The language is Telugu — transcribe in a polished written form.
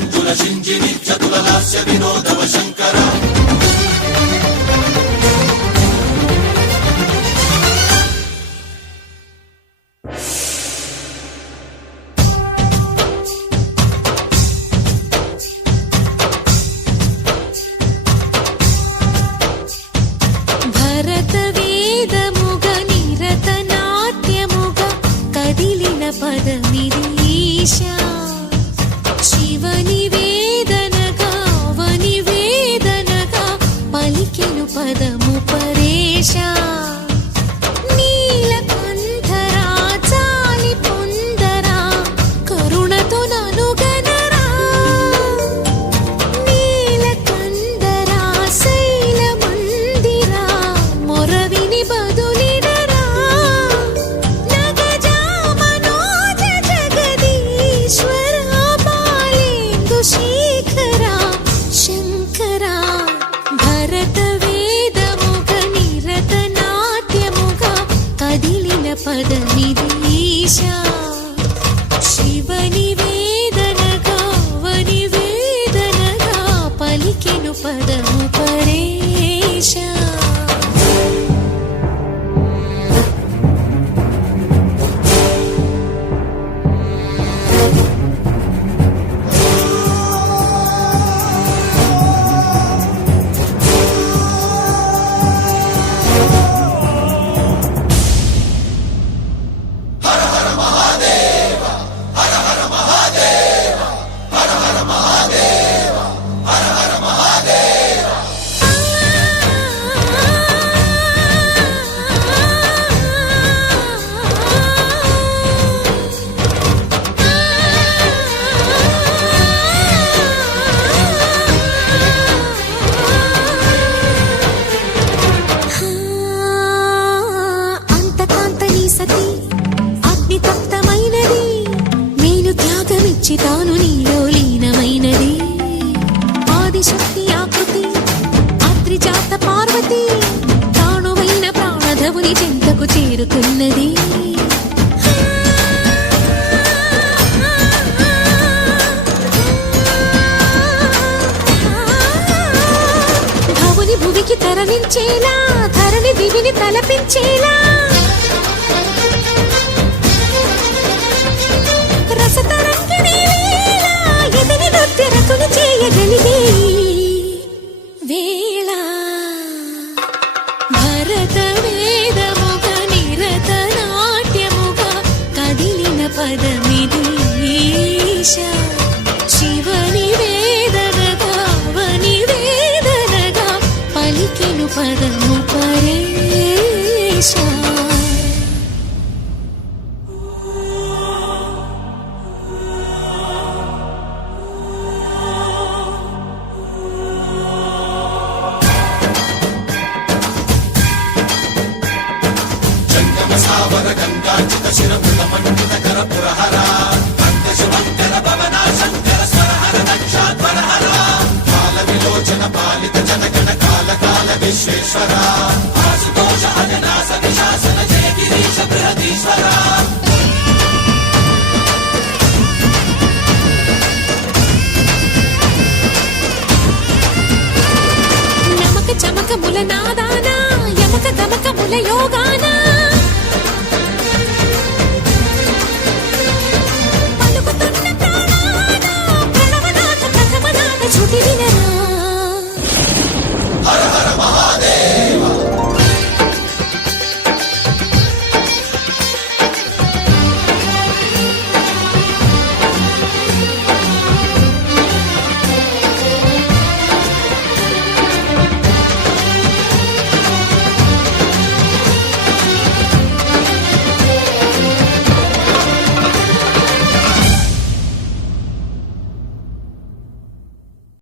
మంజుల శింజిని చతుల లాస్య వినోదవ శంకర తాను నీలో లీనమైనది ఆదిశక్తి ఆకృతి ఆత్రిజాత పార్వతి తానువైన ప్రాణధవుని చెంతకు చేరుకున్నది భవుని భువికి తరలించేలా ధరణి దివిని తలపించేలా చేయగలిగే వేళ భరత వేదముగ నిరత నాట్యముగా కదిలిన పదమిది ఈశా శివని వేదనగా వని వేదనగా పలికెను పదము పరేశా గంగాచిత శిరముల మండిత కర పురహర శుభంకర భవనా శంకర స్వరహర దక్షాధ్వరహర కాల విలోచన పాలిత జనగణ కాల కాల విశ్వేశ్వర ఆశుతోష అజనాస విశాసన జయ గిరీశ బృహదీశ్వర నమక చమక ముల నాదాన యమక గమక ముల యోగాన